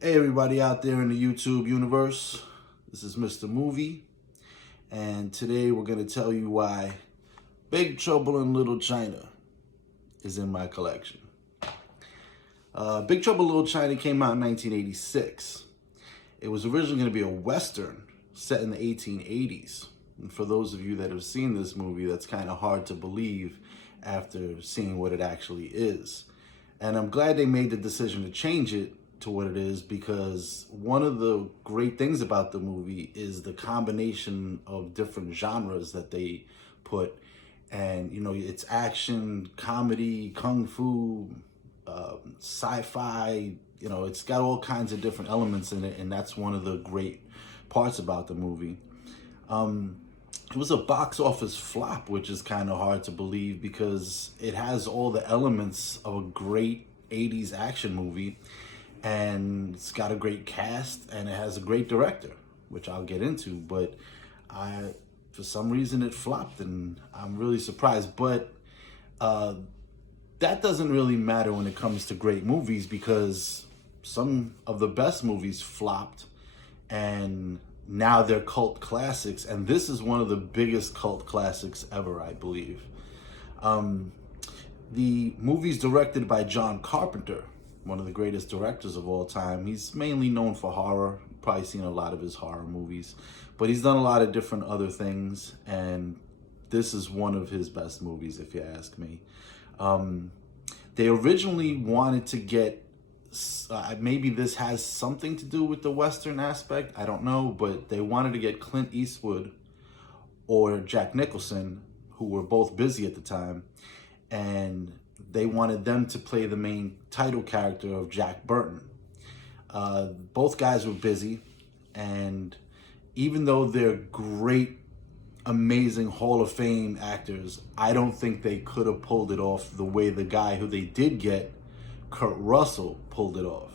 Hey everybody out there in the YouTube universe, this is Mr. Movie, and today we're going to tell you why Big Trouble in Little China is in my collection. Big Trouble in Little China came out in 1986. It was originally going to be a Western set in the 1880s. And for those of you that have seen this movie, that's kind of hard to believe after seeing what it actually is. And I'm glad they made the decision to change it to what it is, because one of the great things about the movie is the combination of different genres that they put. And it's action, comedy, kung fu, sci-fi. It's got all kinds of different elements in it, and that's one of the great parts about the movie. It was a box office flop, which is kind of hard to believe because it has all the elements of a great 80s action movie, and it's got a great cast, and it has a great director, which I'll get into. But for some reason it flopped, and I'm really surprised. But that doesn't really matter when it comes to great movies, because some of the best movies flopped and now they're cult classics, and this is one of the biggest cult classics ever, I believe. The movie's directed by John Carpenter, one of the greatest directors of all time. He's mainly known for horror. You've probably seen a lot of his horror movies, but he's done a lot of different other things, and this is one of his best movies, if you ask me. They originally wanted to get, maybe this has something to do with the Western aspect, I don't know, but they wanted to get Clint Eastwood or Jack Nicholson, who were both busy at the time, and they wanted them to play the main title character of Jack Burton. Both guys were busy, and even though they're great, amazing Hall of Fame actors, I don't think they could have pulled it off the way the guy who they did get, Kurt Russell, pulled it off.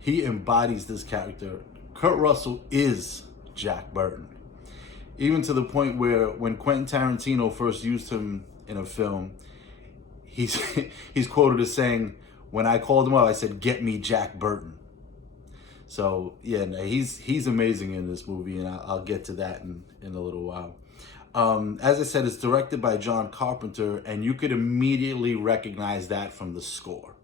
He embodies this character. Kurt Russell is Jack Burton. Even to the point where when Quentin Tarantino first used him in a film, he's he's quoted as saying, "When I called him up, I said, 'Get me Jack Burton.'" So yeah, he's amazing in this movie, and I'll get to that in a little while. As I said, it's directed by John Carpenter, and you could immediately recognize that from the score.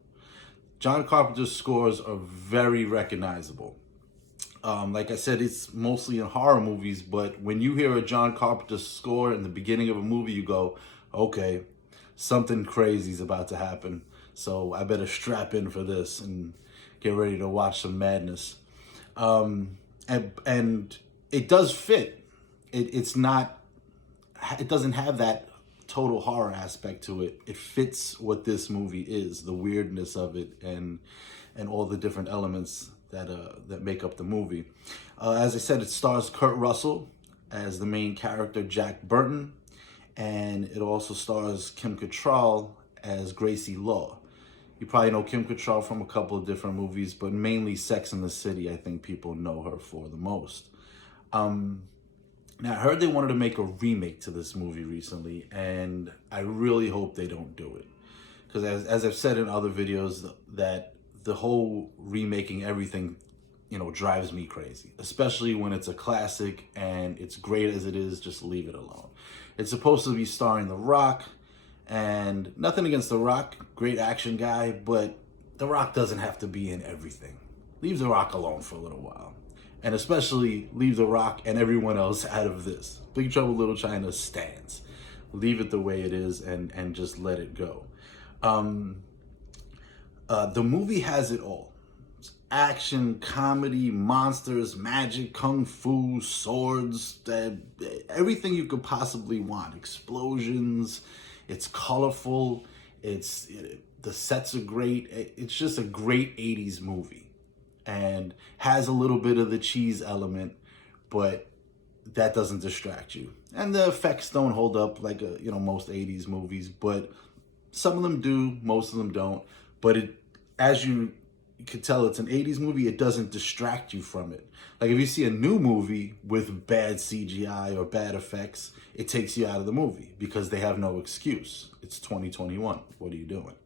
John Carpenter's scores are very recognizable. Like I said, it's mostly in horror movies, but when you hear a John Carpenter score in the beginning of a movie, you go, okay, something crazy is about to happen. So I better strap in for this and get ready to watch some madness. And it does fit. It's not, it doesn't have that total horror aspect to it. It fits what this movie is, the weirdness of it, and all the different elements that make up the movie. As I said, it stars Kurt Russell as the main character, Jack Burton, and it also stars Kim Cattrall as Gracie Law. You probably know Kim Cattrall from a couple of different movies, but mainly Sex and the City, I think people know her for the most. Now, I heard they wanted to make a remake to this movie recently, and I really hope they don't do it. Because as I've said in other videos, that the whole remaking everything, drives me crazy. Especially when it's a classic and it's great as it is, just leave it alone. It's supposed to be starring The Rock, and nothing against The Rock, great action guy, but The Rock doesn't have to be in everything. Leave The Rock alone for a little while. And especially leave The Rock and everyone else out of this. Big Trouble in Little China stands. Leave it the way it is and just let it go. The movie has it all. It's action, comedy, monsters, magic, kung fu, swords, everything you could possibly want. Explosions. It's colorful. The sets are great. It's just a great 80s movie. And has a little bit of the cheese element, but that doesn't distract you. And the effects don't hold up like most 80s movies, but some of them do, most of them don't. But as you could tell, it's an 80s movie. It doesn't distract you from it. Like if you see a new movie with bad CGI or bad effects, it takes you out of the movie because they have no excuse. It's 2021. What are you doing?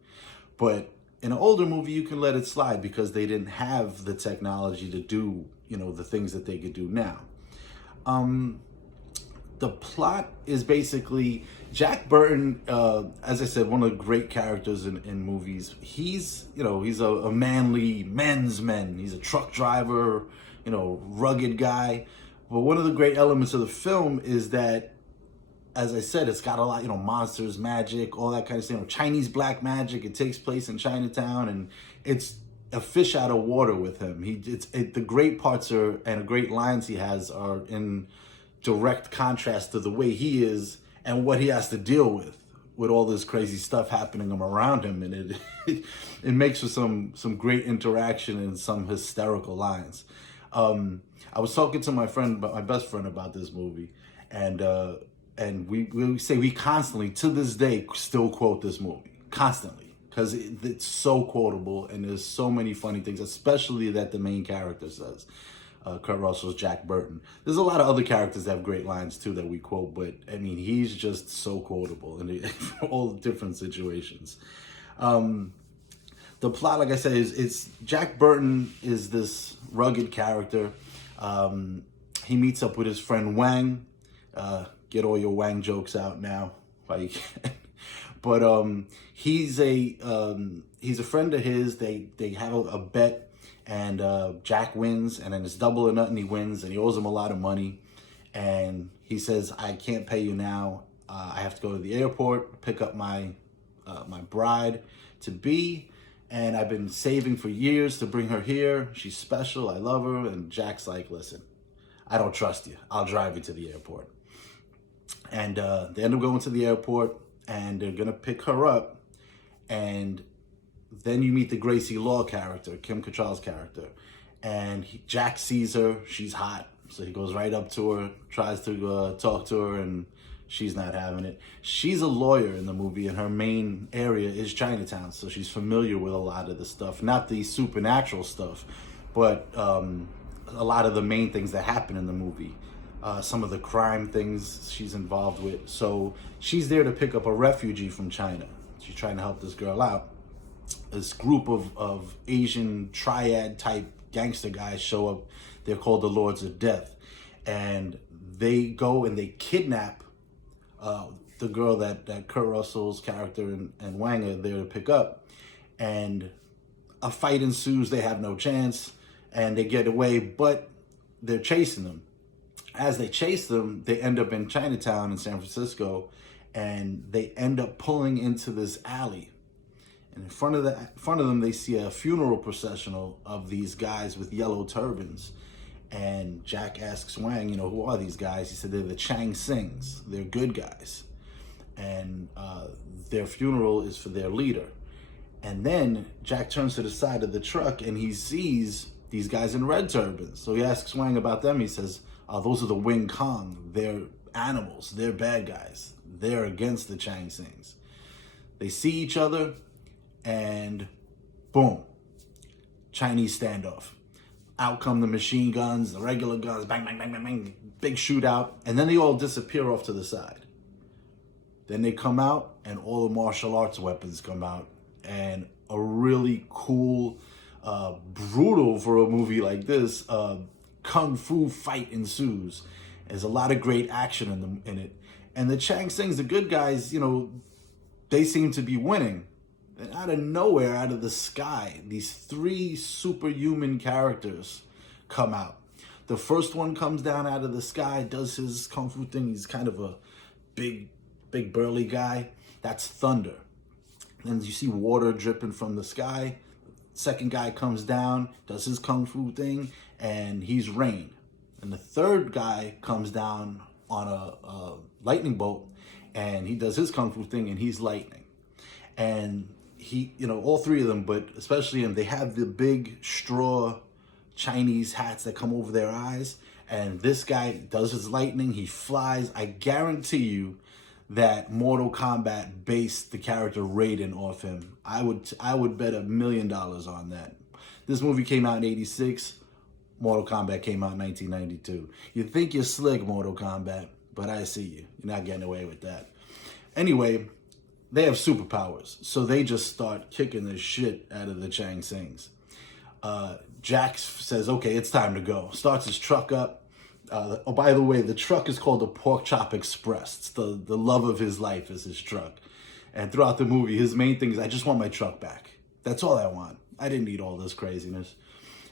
But In an older movie, you can let it slide because they didn't have the technology to do, the things that they could do now. The plot is basically Jack Burton, as I said, one of the great characters in movies. He's a manly men's man. He's a truck driver, rugged guy. But one of the great elements of the film is that, as I said, it's got a lot, monsters, magic, all that kind of stuff. Chinese black magic. It takes place in Chinatown, and it's a fish out of water with him. The great parts and great lines he has are in direct contrast to the way he is and what he has to deal with all this crazy stuff happening around him, and it makes for some great interaction and some hysterical lines. I was talking to my best friend, about this movie, and we constantly, to this day, still quote this movie constantly because it's so quotable and there's so many funny things, especially that the main character says. Kurt Russell's Jack Burton. There's a lot of other characters that have great lines too that we quote, but I mean, he's just so quotable in all different situations. The plot, like I said, it's Jack Burton is this rugged character. He meets up with his friend Wang. Get all your Wang jokes out now while you can. But he's a friend of his. They have a bet. And Jack wins, and then it's double or nothing. He wins, and he owes him a lot of money. And he says, "I can't pay you now. I have to go to the airport, pick up my bride to be, and I've been saving for years to bring her here. She's special. I love her." And Jack's like, "Listen, I don't trust you. I'll drive you to the airport." And they end up going to the airport, and they're gonna pick her up, and then you meet the Gracie Law character, Kim Cattrall's character, and Jack sees her. She's hot, so he goes right up to her, tries to talk to her, and she's not having it. She's a lawyer in the movie, and her main area is Chinatown, so she's familiar with a lot of the stuff, not the supernatural stuff, but a lot of the main things that happen in the movie. Some of the crime things she's involved with. So she's there to pick up a refugee from China. She's trying to help this girl out. This group of Asian triad type gangster guys show up. They're called the Lords of Death, and they go and they kidnap the girl that Kurt Russell's character and Wang are there to pick up, and a fight ensues. They have no chance, and they get away, but they're chasing them. As they chase them, they end up in Chinatown in San Francisco, and they end up pulling into this alley. And in front of them, they see a funeral processional of these guys with yellow turbans. And Jack asks Wang, who are these guys? He said, they're the Chang Sings. They're good guys. And their funeral is for their leader. And then Jack turns to the side of the truck and he sees these guys in red turbans. So he asks Wang about them. He says, those are the Wing Kong. They're animals. They're bad guys. They're against the Chang Sings. They see each other. And boom, Chinese standoff. Out come the machine guns, the regular guns, bang, bang, bang, bang, bang, big shootout. And then they all disappear off to the side. Then they come out and all the martial arts weapons come out. And a really cool, brutal for a movie like this, kung fu fight ensues. There's a lot of great action in it. And the Chang Sings, the good guys, they seem to be winning. And out of nowhere, out of the sky, these three superhuman characters come out. The first one comes down out of the sky, does his kung fu thing. He's kind of a big burly guy. That's Thunder. And you see water dripping from the sky. Second guy comes down, does his kung fu thing, and he's Rain. And the third guy comes down on a lightning bolt, and he does his kung fu thing, and he's Lightning. And he, all three of them, but especially him, they have the big straw Chinese hats that come over their eyes. And this guy does his lightning. He flies. I guarantee you that Mortal Kombat based the character Raiden off him. I would bet $1 million on that. This movie came out in '86. Mortal Kombat came out in 1992. You think you're slick, Mortal Kombat, but I see you. You're not getting away with that. Anyway, they have superpowers, so they just start kicking the shit out of the Chang Sings. Jack says, okay, it's time to go. Starts his truck up. Oh, by the way, the truck is called the Pork Chop Express. It's the love of his life is his truck. And throughout the movie, his main thing is, I just want my truck back. That's all I want. I didn't need all this craziness.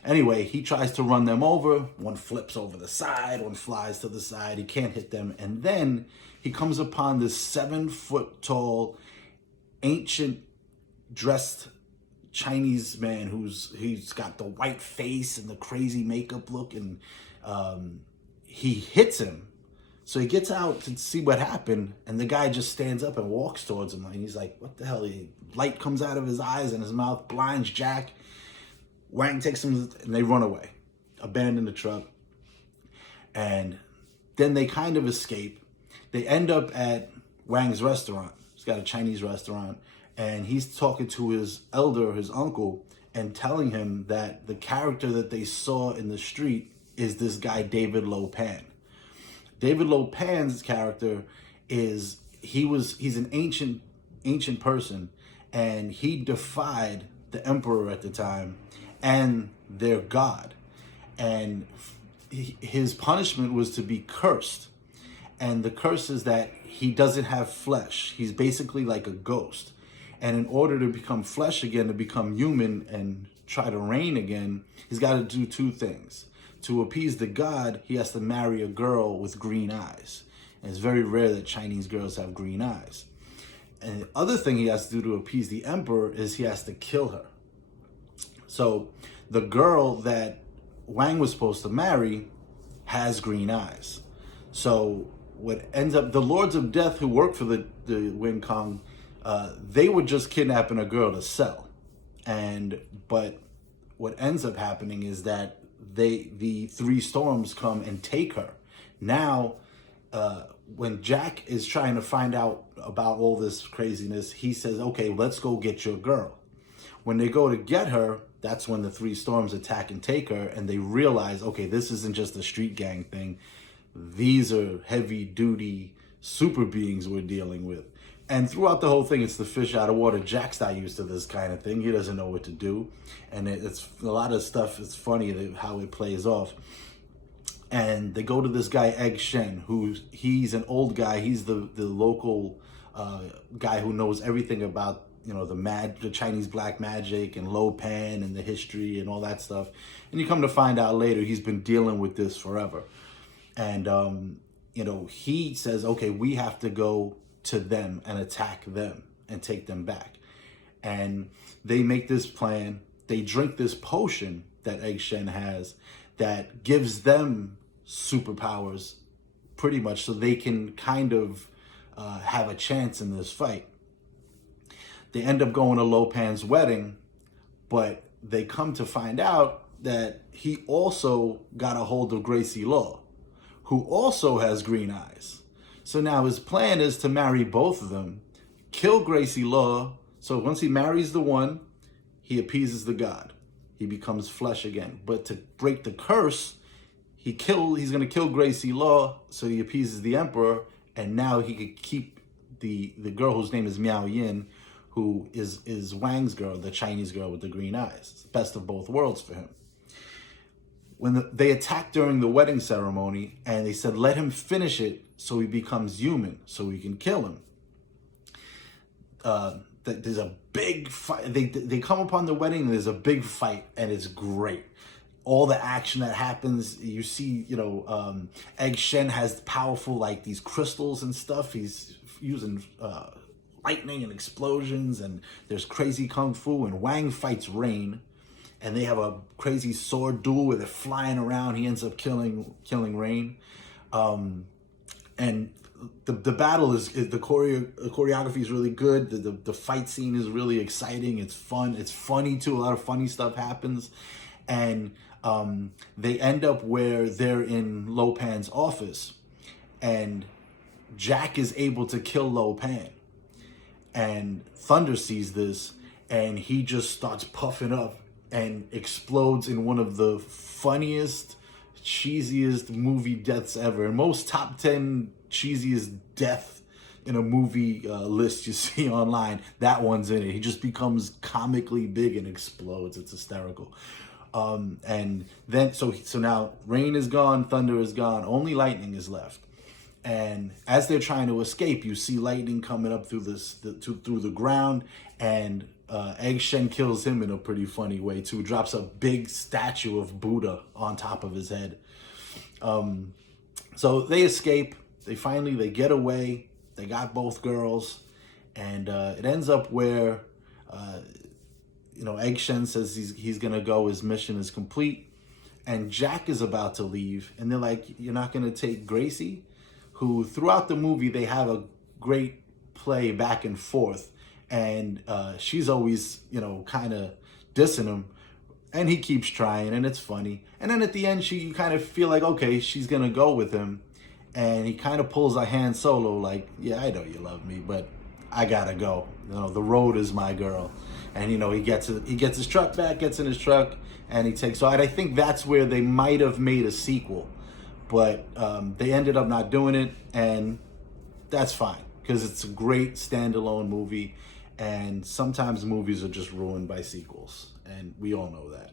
Anyway, he tries to run them over. One flips over the side, one flies to the side. He can't hit them. And then he comes upon this 7-foot tall, ancient dressed Chinese man he's got the white face and the crazy makeup look, and he hits him. So he gets out to see what happened, and the guy just stands up and walks towards him, and he's like, what the hell? Light comes out of his eyes and his mouth, blinds Jack. Wang takes him, and they run away, abandon the truck, and then they kind of escape. They end up at Wang's restaurant. He's got a Chinese restaurant, and he's talking to his uncle, and telling him that the character that they saw in the street is this guy, David Lo Pan. David Lo Pan's character he's an ancient person, and he defied the emperor at the time and their god. And his punishment was to be cursed. And the curse is that he doesn't have flesh. He's basically like a ghost. And in order to become flesh again, to become human and try to reign again, he's got to do two things. To appease the god, he has to marry a girl with green eyes. And it's very rare that Chinese girls have green eyes. And the other thing he has to do to appease the emperor is he has to kill her. So the girl that Wang was supposed to marry has green eyes. So what ends up, the Lords of Death who work for the Wing Kong, they were just kidnapping a girl to sell. But what ends up happening is that the Three Storms come and take her. Now, when Jack is trying to find out about all this craziness, he says, okay, let's go get your girl. When they go to get her, that's when the Three Storms attack and take her, and they realize, okay, this isn't just a street gang thing. These are heavy-duty super beings we're dealing with. And throughout the whole thing, it's the fish out of water. Jack's not used to this kind of thing. He doesn't know what to do. And it's a lot of stuff. It's funny how it plays off. And they go to this guy, Egg Shen, he's an old guy. He's the local guy who knows everything about, the Chinese black magic and Lo Pan and the history and all that stuff. And you come to find out later, he's been dealing with this forever. And, he says, okay, we have to go to them and attack them and take them back. And they make this plan. They drink this potion that Egg Shen has that gives them superpowers pretty much, so they can kind of have a chance in this fight. They end up going to Lo Pan's wedding, but they come to find out that he also got a hold of Gracie Law, who also has green eyes. So now his plan is to marry both of them, kill Gracie Law. So once he marries the one, he appeases the god. He becomes flesh again. But to break the curse, he's going to kill Gracie Law, so he appeases the emperor, and now he could keep the girl whose name is Miao Yin, who is Wang's girl, the Chinese girl with the green eyes. It's the best of both worlds for him. When they attacked during the wedding ceremony, and they said, let him finish it so he becomes human, so we can kill him. There's a big fight. They come upon the wedding, and there's a big fight, and it's great. All the action that happens, you see, Egg Shen has powerful, these crystals and stuff. He's using lightning and explosions, and there's crazy kung fu, and Wang fights Rain. And they have a crazy sword duel where they're flying around. He ends up killing Rain. And the battle is the choreography is really good. The fight scene is really exciting. It's fun. It's funny too. A lot of funny stuff happens. And they end up where they're in Lo Pan's office. And Jack is able to kill Lo Pan. And Thunder sees this, and he just starts puffing up and explodes in one of the funniest, cheesiest movie deaths ever. And most top 10 cheesiest death in a movie list you see online, that one's in it. He just becomes comically big and explodes. It's hysterical. And then so now rain is gone, thunder is gone, only lightning is left. And as they're trying to escape, you see lightning coming up through through the ground, and Egg Shen kills him in a pretty funny way too. Drops a big statue of Buddha on top of his head. So they escape. They get away. They got both girls, and it ends up where Egg Shen says he's gonna go. His mission is complete, and Jack is about to leave, and they're like, "You're not gonna take Gracie?" Who throughout the movie they have a great play back and forth, and she's always kind of dissing him, and he keeps trying, and it's funny. And then at the end, you kind of feel like, okay, she's gonna go with him, and he kind of pulls a Han Solo, like, yeah, I know you love me, but I gotta go. The road is my girl. And he gets his truck back, gets in his truck, and he takes. So I think that's where they might have made a sequel. But they ended up not doing it, and that's fine, because it's a great standalone movie, and sometimes movies are just ruined by sequels, and we all know that.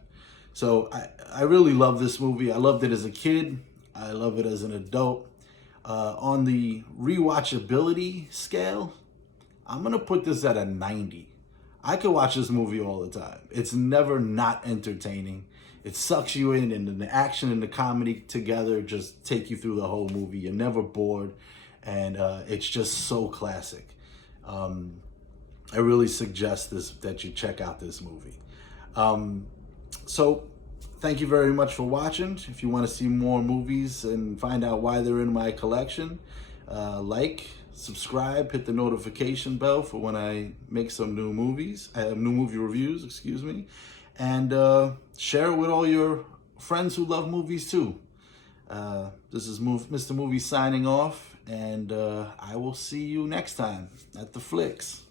So I really love this movie. I loved it as a kid. I love it as an adult. On the rewatchability scale, I'm going to put this at a 90. I could watch this movie all the time. It's never not entertaining. It sucks you in, and the action and the comedy together just take you through the whole movie. You're never bored, and it's just so classic. I really suggest that you check out this movie. So thank you very much for watching. If you want to see more movies and find out why they're in my collection, subscribe, hit the notification bell for when I make some new movies. I have new movie reviews, excuse me. And share it with all your friends who love movies too. This is Mr. Movie signing off, and I will see you next time at the Flicks.